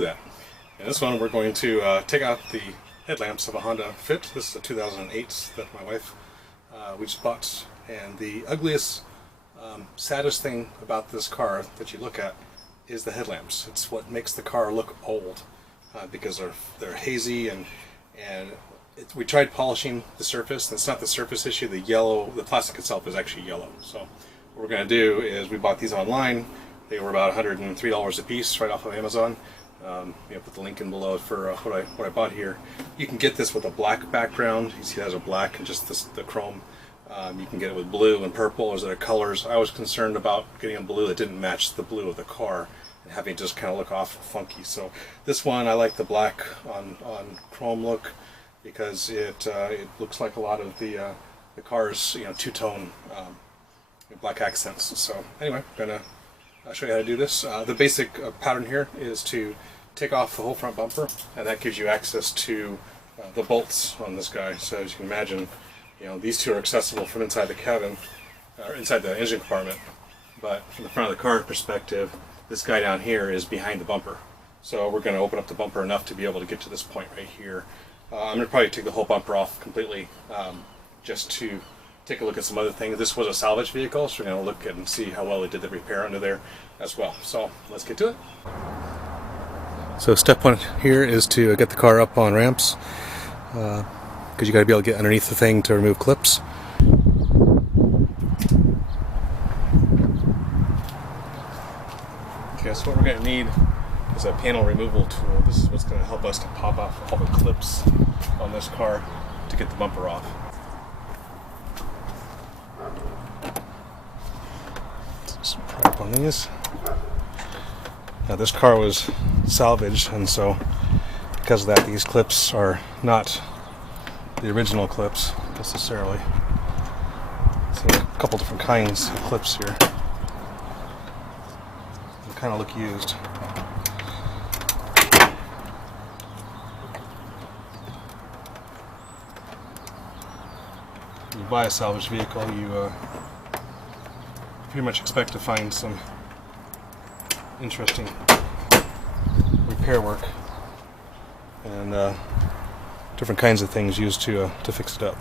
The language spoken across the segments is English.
that. In this one we're going to take out the headlamps of a Honda Fit. This is a 2008 that my wife we just bought, and the ugliest, saddest thing about this car that you look at is the headlamps. It's what makes the car look old because they're hazy, and we tried polishing the surface. That's not the surface issue. The plastic itself is actually yellow. So what we're going to do is, we bought these online. They were about $103 a piece right off of Amazon. Put the link in below for what I bought here. You can get this with a black background. You see it has a black and just the chrome. You can get it with blue and purple as other colors. I was concerned about getting a blue that didn't match the blue of the car and having it just kind of look off funky. So this one, I like the black on chrome look because it looks like a lot of the car's two-tone black accents. So anyway, I'm gonna show you how to do this. The basic pattern here is to take off the whole front bumper, and that gives you access to the bolts on this guy. So as you can imagine, these two are accessible from inside the cabin, or inside the engine compartment. But from the front of the car perspective, this guy down here is behind the bumper. So we're going to open up the bumper enough to be able to get to this point right here. I'm going to probably take the whole bumper off completely, just to take a look at some other things. This was a salvage vehicle, so we're going to look and see how well they did the repair under there as well. So let's get to it. So step one here is to get the car up on ramps, because you got to be able to get underneath the thing to remove clips. Okay, so what we're going to need is a panel removal tool. This is what's going to help us to pop off all the clips on this car to get the bumper off. Just pry up on these. Now this car was salvaged, and so because of that, these clips are not the original clips necessarily. So a couple different kinds of clips here. They kind of look used. When you buy a salvage vehicle, you pretty much expect to find some interesting repair work and different kinds of things used to fix it up.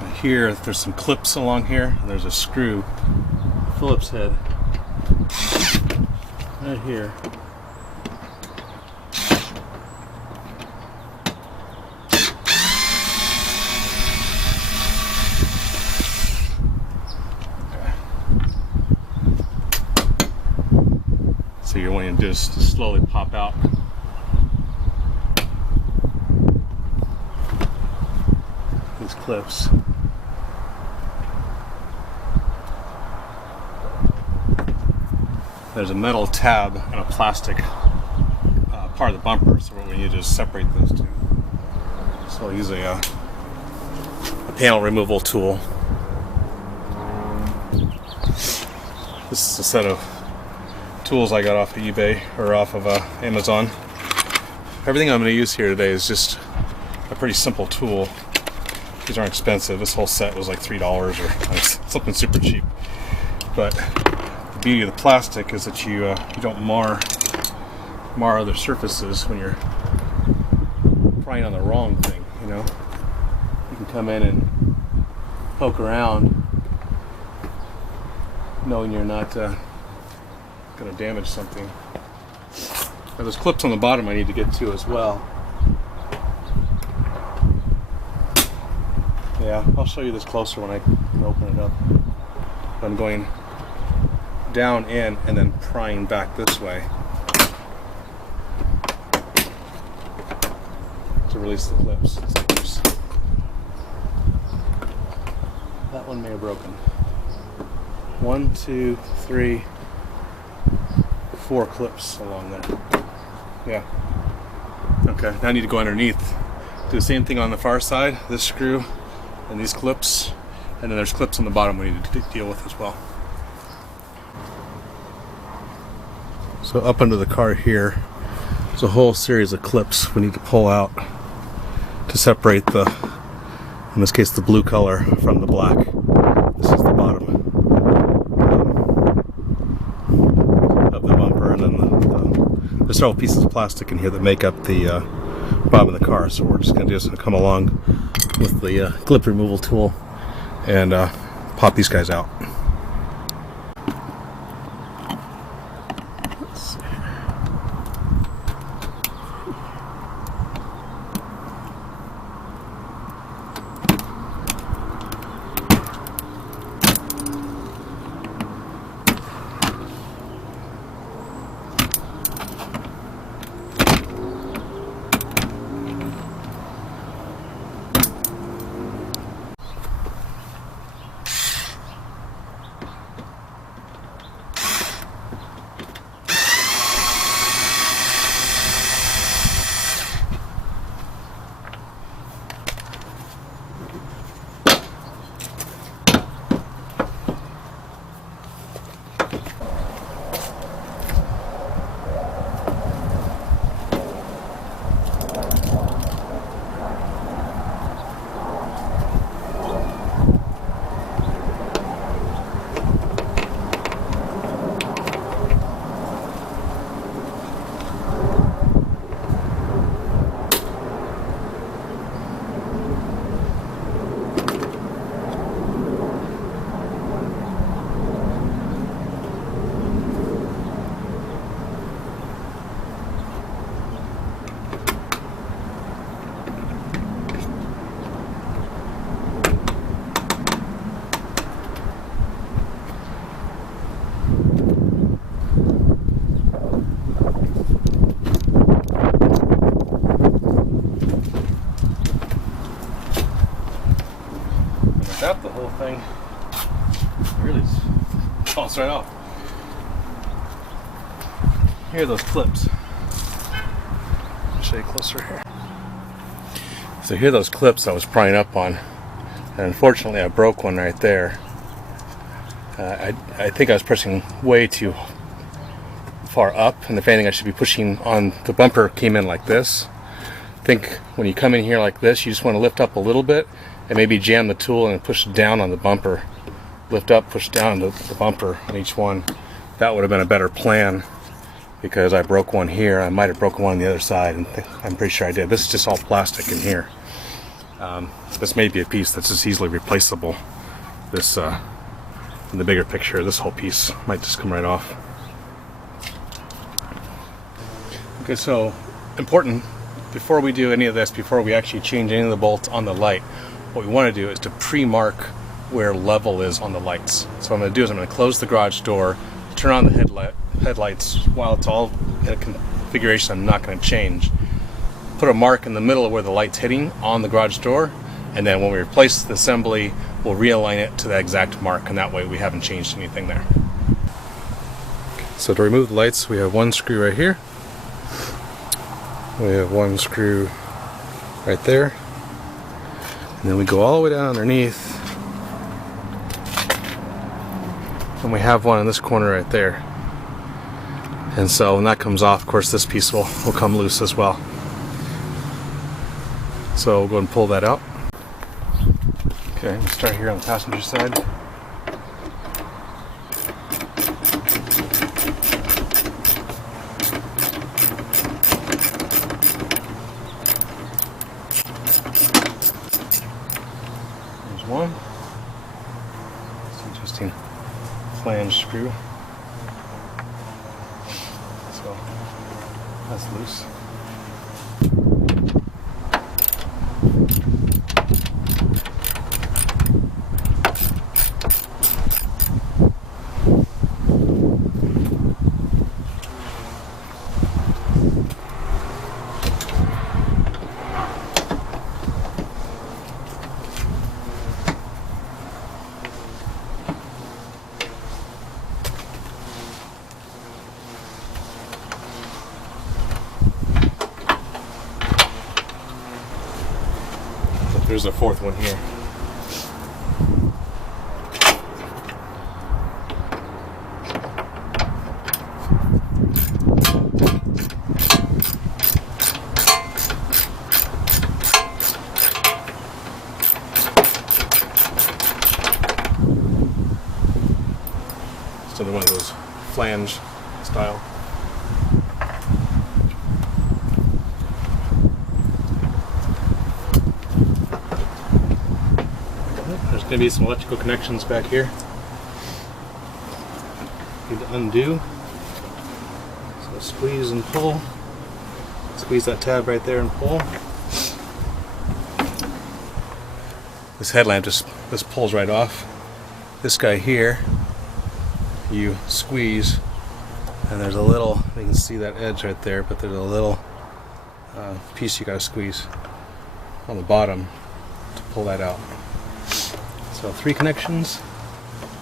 And here, there's some clips along here, and there's a screw, Phillips head, right here. So you're wanting to just slowly pop out. These clips. There's a metal tab and a plastic part of the bumper, so we need to just separate those two. So I'll use a panel removal tool. This is a set of tools I got off of eBay, or off of Amazon. Everything I'm going to use here today is just a pretty simple tool. These aren't expensive. This whole set was like $3 or something super cheap. But the beauty of the plastic is that you don't mar other surfaces when you're prying on the wrong thing. You can come in and poke around knowing you're not going to damage something. Now there's clips on the bottom I need to get to as well. Yeah, I'll show you this closer when I can open it up. I'm going down in and then prying back this way to release the clips. That one may have broken. 1, 2, 3, 4 clips along there. Yeah. Okay, now I need to go underneath. Do the same thing on the far side. This screw and these clips. And then there's clips on the bottom we need to deal with as well. So up under the car here, there's a whole series of clips we need to pull out to separate in this case, the blue color from the black. This is the bottom. there's several pieces of plastic in here that make up the bottom of the car. So we're just going to come along with the clip removal tool and pop these guys out. Up the whole thing really falls right off. Here are those clips. I'll show you closer here. So here are those clips I was prying up on, and unfortunately I broke one right there. I think I was pressing way too far up, and if anything I should be pushing on. The bumper came in like this. I think when you come in here like this, you just want to lift up a little bit and maybe jam the tool and push down on the bumper. Lift up, push down the bumper on each one. That would have been a better plan, because I broke one here. I might have broken one on the other side, and I'm pretty sure I did. This is just all plastic in here. This may be a piece that's just easily replaceable. This, in the bigger picture, this whole piece might just come right off. Okay, so important, before we do any of this, before we actually change any of the bolts on the light, what we want to do is to pre-mark where level is on the lights. So what I'm going to do is I'm going to close the garage door, turn on the headlights while it's all in a configuration I'm not going to change. Put a mark in the middle of where the light's hitting on the garage door, and then when we replace the assembly, we'll realign it to that exact mark, and that way we haven't changed anything there. So to remove the lights, we have one screw right here. We have one screw right there. And then we go all the way down underneath, and we have one in this corner right there. And so when that comes off, of course this piece will come loose as well. So we'll go and pull that out. Okay, we'll start here on the passenger side. One. It's an interesting flange screw. So that's loose. There's a fourth one here. Just another one of those flange style. Gonna be some electrical connections back here. Need to undo. So squeeze and pull. Squeeze that tab right there and pull. This headlamp just pulls right off. This guy here, you squeeze, and there's a little, you can see that edge right there, but there's a little piece you gotta squeeze on the bottom to pull that out. So 3 connections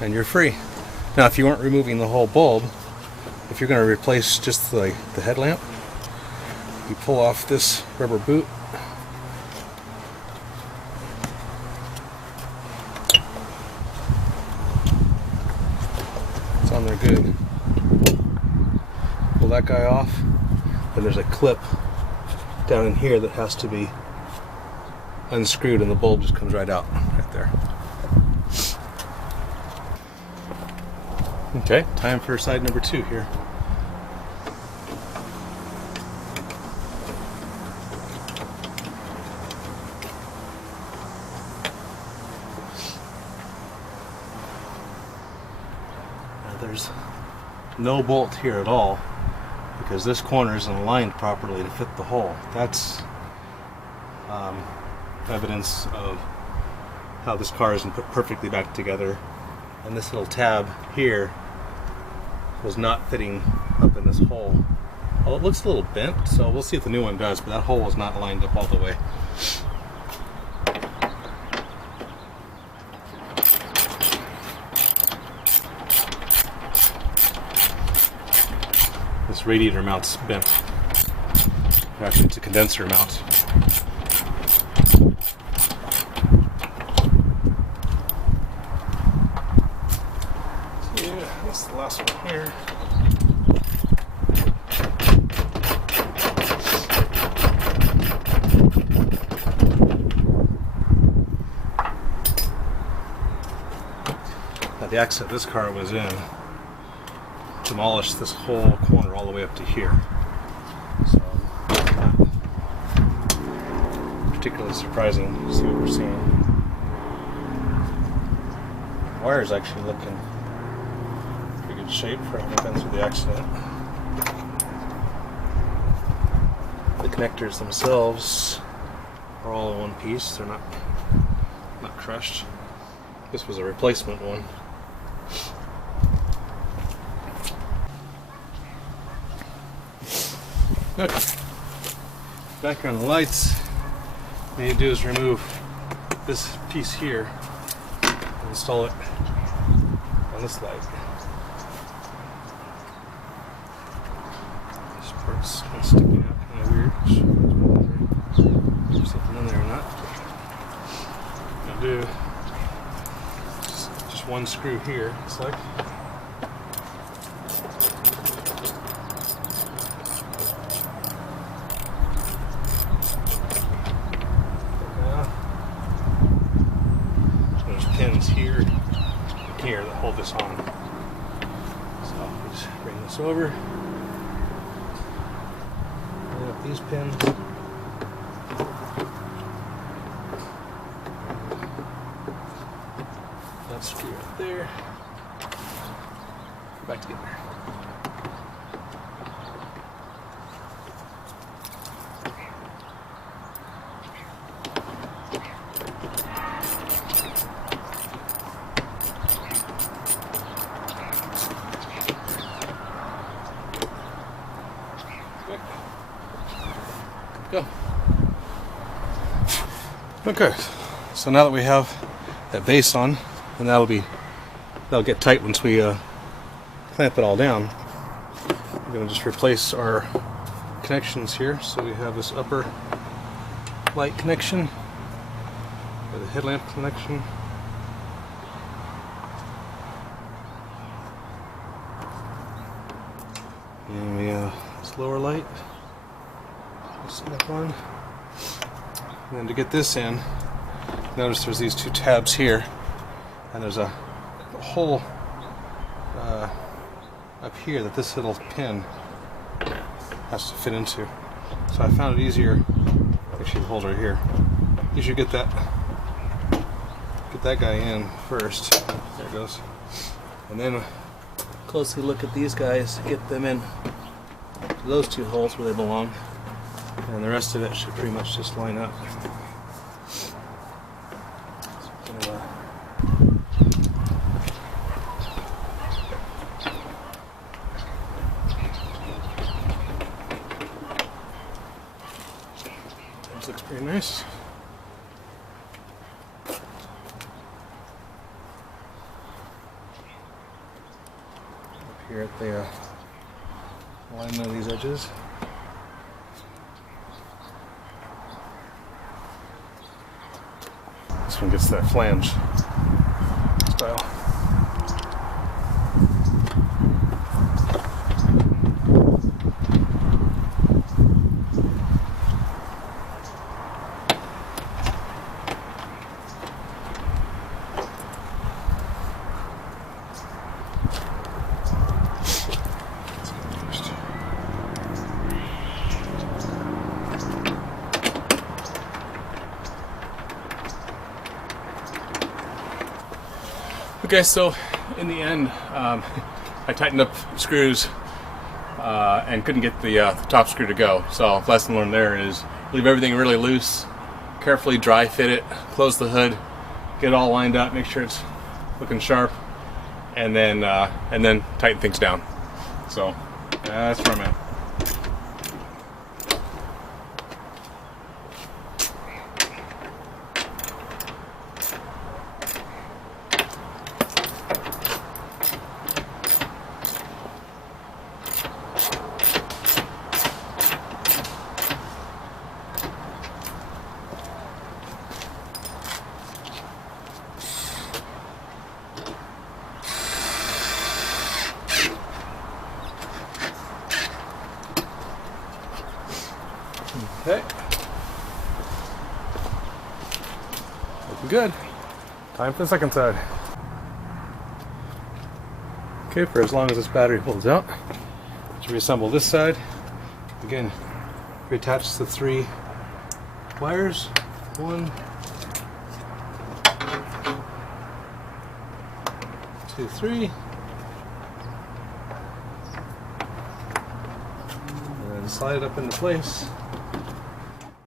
and you're free. Now if you weren't removing the whole bulb, if you're going to replace just the headlamp, you pull off this rubber boot. It's on there good. Pull that guy off, and there's a clip down in here that has to be unscrewed, and the bulb just comes right out right there. Okay, time for side number 2 here. Now there's no bolt here at all because this corner isn't aligned properly to fit the hole. That's evidence of how this car isn't put perfectly back together, and this little tab here was not fitting up in this hole. Well, it looks a little bent, so we'll see if the new one does, but that hole was not lined up all the way. This radiator mount's bent. Actually, it's a condenser mount. That's the last one here. Now the accident this car was in demolished this whole corner all the way up to here. So not particularly surprising to see what we're seeing. The wire's actually looking shape for having been through the accident. The connectors themselves are all in one piece. They're not crushed. This was a replacement one. Okay. Back on the lights. What you need to do is remove this piece here and install it on this light. It's kind of sticking out, kind of weird. There's something in there or not. What I'm gonna do just one screw here. It's like there's pins here and here that hold this on. So I'll just bring this over. These pins. That screw right there. Go back together. Go. Okay, so now that we have that base on, and that'll get tight once we clamp it all down. We're going to just replace our connections here. So we have this upper light connection, the headlamp connection, and we have this lower light. Snap on. And then to get this in, notice there's these 2 tabs here, and there's a hole up here that this little pin has to fit into. So I found it easier, actually the hole right here. You should get that guy in first. There it goes. And then closely look at these guys, get them in those two holes where they belong. And the rest of it should pretty much just line up. This looks pretty nice. Up here at the alignment of these edges. This one gets that flange style. Okay, so in the end, I tightened up screws and couldn't get the top screw to go. So lesson learned there is leave everything really loose, carefully dry fit it, close the hood, get it all lined up, make sure it's looking sharp, and then tighten things down. So that's where I'm at. Okay. Looking good. Time for the second side. Okay, for as long as this battery holds out, let's reassemble this side. Again, reattach the 3 wires. 1, 2, 3. And then slide it up into place.